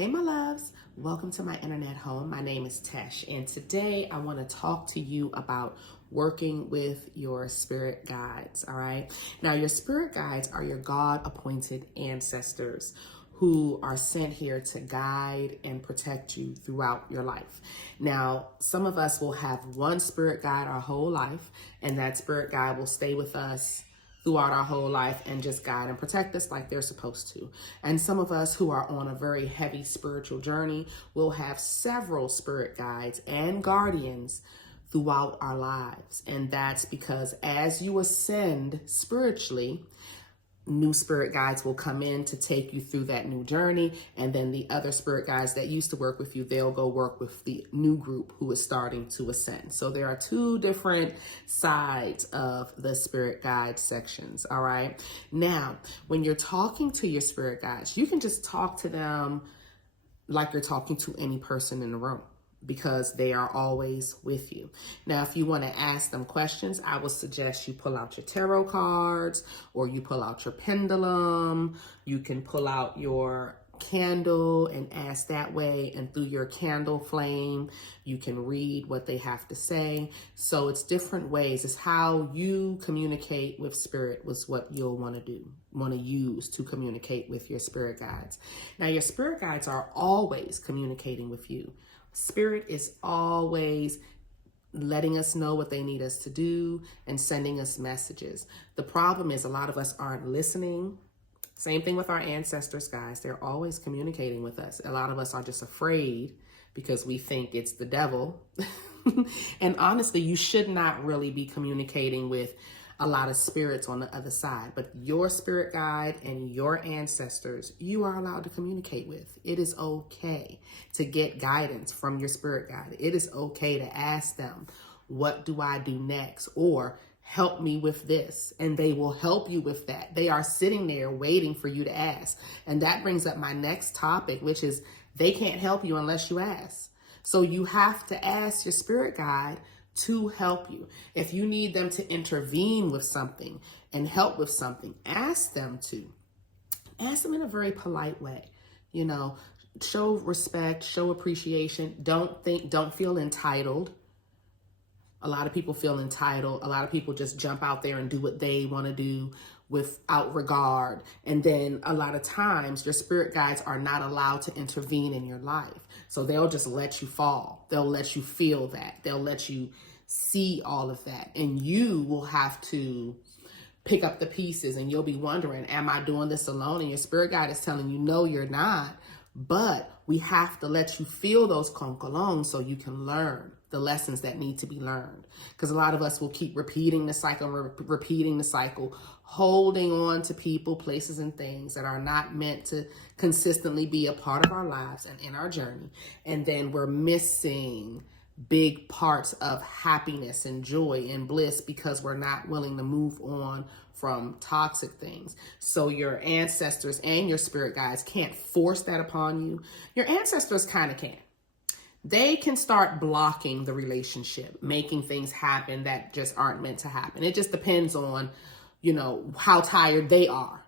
Hey my loves, welcome to my internet home. My name is Tesh, and today I want to talk to you about working with your spirit guides, all right? Now, your spirit guides are your God-appointed ancestors who are sent here to guide and protect you throughout your life. Now, some of us will have one spirit guide our whole life, and that spirit guide will stay with us throughout our whole life and just guide and protect us like they're supposed to. And some of us who are on a very heavy spiritual journey will have several spirit guides and guardians throughout our lives. And that's because as you ascend spiritually, new spirit guides will come in to take you through that new journey. And then the other spirit guides that used to work with you, they'll go work with the new group who is starting to ascend. So there are two different sides of the spirit guide sections. All right. Now, when you're talking to your spirit guides, you can just talk to them like you're talking to any person in the room, because they are always with you. Now, if you want to ask them questions, I would suggest you pull out your tarot cards or you pull out your pendulum. You can pull out your candle and ask that way. And through your candle flame, you can read what they have to say. So it's different ways. It's how you communicate with spirit was what you'll want to use to communicate with your spirit guides. Now, your spirit guides are always communicating with you. Spirit is always letting us know what they need us to do and sending us messages. The problem is a lot of us aren't listening. Same thing with our ancestors, guys. They're always communicating with us. A lot of us are just afraid because we think it's the devil. And honestly, you should not really be communicating with a lot of spirits on the other side, but your spirit guide and your ancestors, you are allowed to communicate with. It is okay to get guidance from your spirit guide. It is okay to ask them, what do I do next? Or help me with this. And they will help you with that. They are sitting there waiting for you to ask. And that brings up my next topic, which is they can't help you unless you ask. So you have to ask your spirit guide to help you. If you need them to intervene with something and help with something, ask them to. Ask them in a very polite way. You know, show respect, show appreciation. Don't feel entitled. A lot of people feel entitled. A lot of people just jump out there and do what they want to do without regard. And then a lot of times your spirit guides are not allowed to intervene in your life. So they'll just let you fall. They'll let you feel that. They'll let you see all of that. And you will have to pick up the pieces and you'll be wondering, am I doing this alone? And your spirit guide is telling you, no, you're not. But we have to let you feel those concolons so you can learn the lessons that need to be learned. Because a lot of us will keep repeating the cycle, holding on to people, places, and things that are not meant to consistently be a part of our lives and in our journey. And then we're missing big parts of happiness and joy and bliss because we're not willing to move on from toxic things. So your ancestors and your spirit guides can't force that upon you. Your ancestors kind of can. They can start blocking the relationship, making things happen that just aren't meant to happen. It just depends on, you know, how tired they are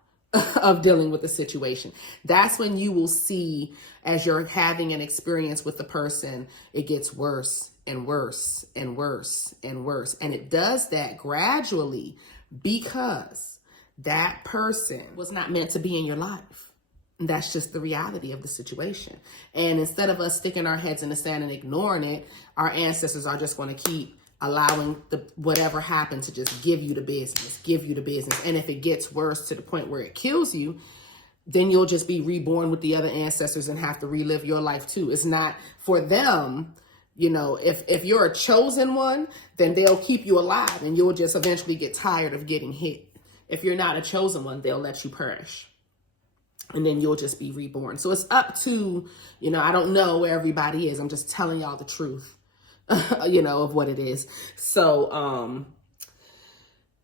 of dealing with the situation. That's when you will see, as you're having an experience with the person, it gets worse and worse and worse and worse. And it does that gradually because that person was not meant to be in your life. That's just the reality of the situation. And instead of us sticking our heads in the sand and ignoring it, our ancestors are just going to keep allowing whatever happened to just give you the business. And if it gets worse to the point where it kills you, then you'll just be reborn with the other ancestors and have to relive your life too. It's not for them. You know, if you're a chosen one, then they'll keep you alive and you'll just eventually get tired of getting hit. If you're not a chosen one, they'll let you perish. And then you'll just be reborn. So it's up to, you know, I don't know where everybody is. I'm just telling y'all the truth, you know, of what it is. So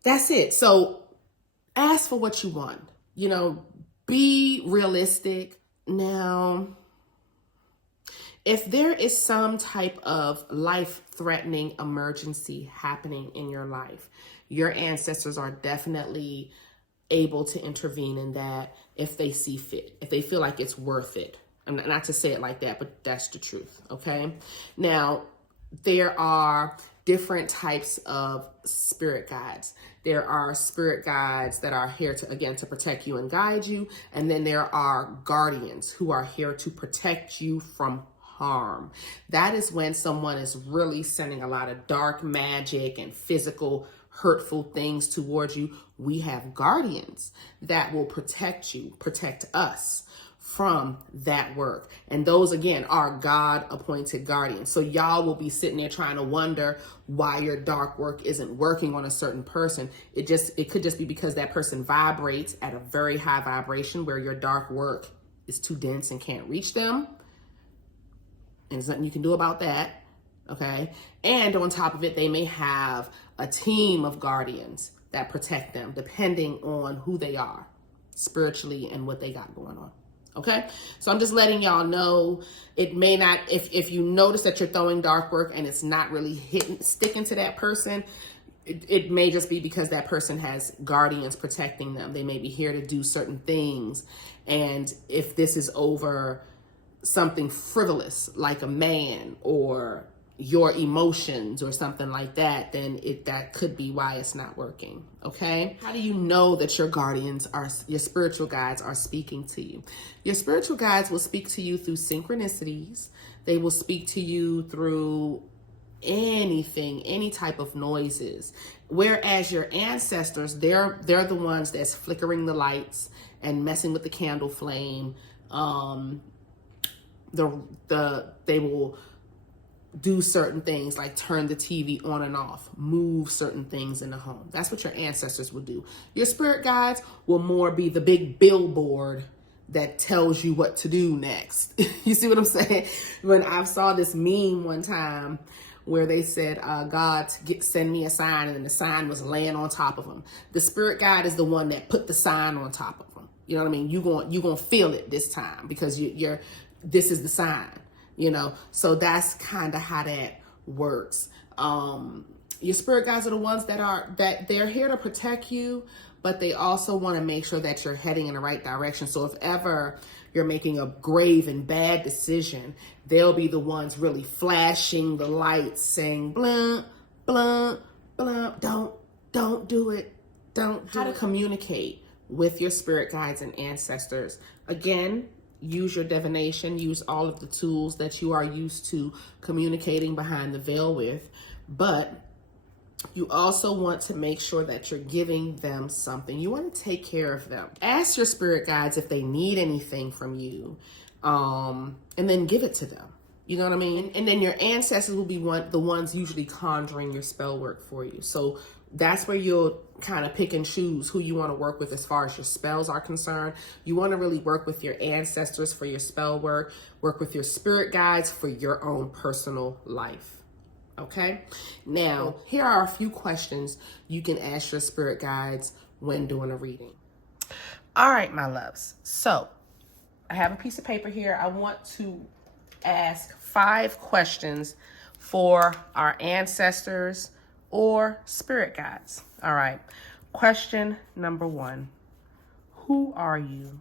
that's it. So ask for what you want, you know, be realistic. Now, if there is some type of life-threatening emergency happening in your life, your ancestors are definitely able to intervene in that if they see fit, if they feel like it's worth it. Not to say it like that, but that's the truth, okay? Now, there are different types of spirit guides. There are spirit guides that are here to, again, to protect you and guide you. And then there are guardians who are here to protect you from harm. That is when someone is really sending a lot of dark magic and physical hurtful things towards you. We have guardians that will protect you, protect us from that work. And those, again, are God appointed guardians. So y'all will be sitting there trying to wonder why your dark work isn't working on a certain person. It could just be because that person vibrates at a very high vibration where your dark work is too dense and can't reach them. And there's nothing you can do about that. Okay. And on top of it, they may have a team of guardians that protect them depending on who they are spiritually and what they got going on. Okay, so I'm just letting y'all know, it may not, if you notice that you're throwing dark work and it's not really sticking to that person, it may just be because that person has guardians protecting them. They may be here to do certain things. And if this is over something frivolous, like a man or your emotions or something like that, then that could be why it's not working. Okay. How do you know that your guardians your spiritual guides are speaking to you? Your spiritual guides will speak to you through synchronicities. They will speak to you through anything, any type of noises. Whereas your ancestors, they're the ones that's flickering the lights and messing with the candle flame. They will do certain things like turn the TV on and off, move certain things in the home. That's what your ancestors will do. Your spirit guides will more be the big billboard that tells you what to do next. You see what I'm saying? When I saw this meme one time where they said, God, send me a sign, and the sign was laying on top of them. The spirit guide is the one that put the sign on top of them. You know what I mean? You're going to feel it this time because this is the sign. You know, so that's kind of how that works. Your spirit guides are the ones that they're here to protect you, but they also want to make sure that you're heading in the right direction. So if ever you're making a grave and bad decision, they'll be the ones really flashing the lights saying, blah, blah, blah, don't do it. Don't do it. How to communicate with your spirit guides and ancestors. Again, use your divination, use all of the tools that you are used to communicating behind the veil with, but you also want to make sure that you're giving them something. You want to take care of them. Ask your spirit guides if they need anything from you, and then give it to them. You know what I mean? And then your ancestors will be the ones usually conjuring your spell work for you. So that's where you'll kind of pick and choose who you want to work with as far as your spells are concerned. You want to really work with your ancestors for your spell work with your spirit guides for your own personal life. Okay? Now, here are a few questions you can ask your spirit guides when doing a reading. All right, my loves. So I have a piece of paper here. I want to ask 5 questions for our ancestors or spirit guides. All right. Question number 1. Who are you?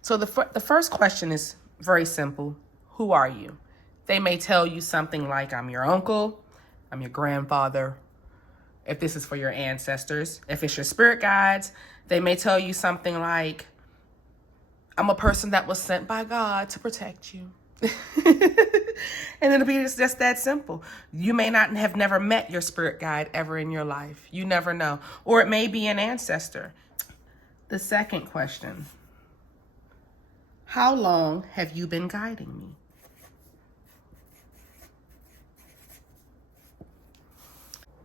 So the first question is very simple. Who are you? They may tell you something like, I'm your uncle, I'm your grandfather. If this is for your ancestors. If it's your spirit guides, they may tell you something like, I'm a person that was sent by God to protect you. And it'll be just that simple. You may not have never met your spirit guide ever in your life. You never know. Or it may be an ancestor. The second question. How long have you been guiding me?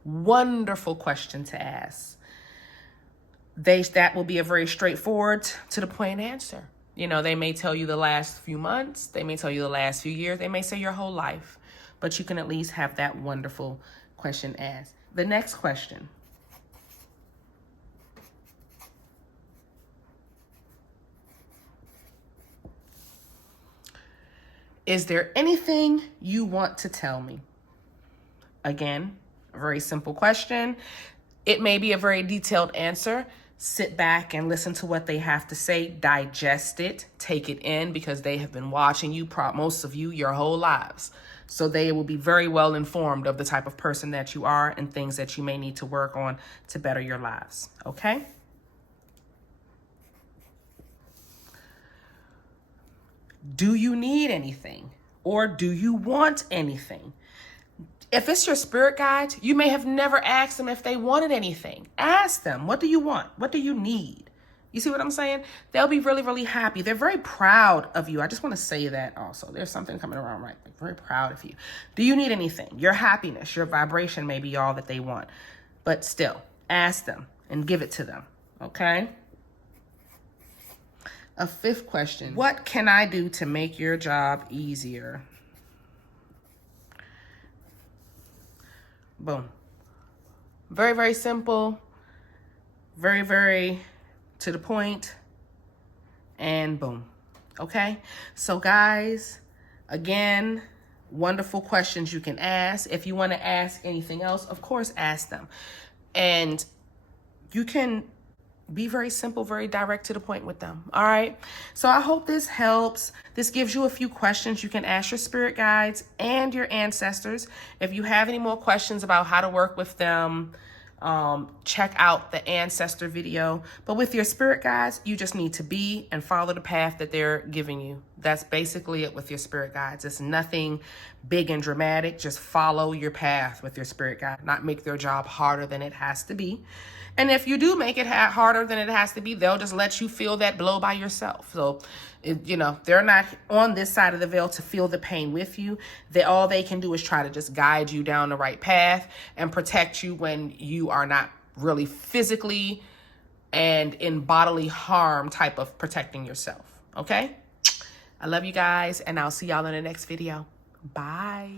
Wonderful question to ask. That will be a very straightforward, to the point answer. You know, they may tell you the last few months, they may tell you the last few years, they may say your whole life, but you can at least have that wonderful question asked. The next question. Is there anything you want to tell me? Again, a very simple question. It may be a very detailed answer. Sit back and listen to what they have to say, digest it, take it in, because they have been watching you, most of you, your whole lives. So they will be very well informed of the type of person that you are and things that you may need to work on to better your lives. Okay? Do you need anything? Or do you want anything? If it's your spirit guides, you may have never asked them if they wanted anything. Ask them, what do you want? What do you need? You see what I'm saying? They'll be really, really happy. They're very proud of you. I just want to say that also. There's something coming around right. Like, very proud of you. Do you need anything? Your happiness, your vibration may be all that they want. But still, ask them and give it to them. Okay? A fifth question. What can I do to make your job easier? Boom. Very, very simple. Very, very to the point. And boom. Okay? So guys, again, wonderful questions you can ask. If you want to ask anything else, of course, ask them. And you can be very simple, very direct to the point with them. All right. So I hope this helps. This gives you a few questions you can ask your spirit guides and your ancestors. If you have any more questions about how to work with them, check out the ancestor video. But with your spirit guides, you just need to be and follow the path that they're giving you. That's basically it with your spirit guides. It's nothing big and dramatic. Just follow your path with your spirit guide, not make their job harder than it has to be. And if you do make it harder than it has to be, they'll just let you feel that blow by yourself. So, they're not on this side of the veil to feel the pain with you. All they can do is try to just guide you down the right path and protect you when you are not really physically and in bodily harm type of protecting yourself. Okay? I love you guys, and I'll see y'all in the next video. Bye.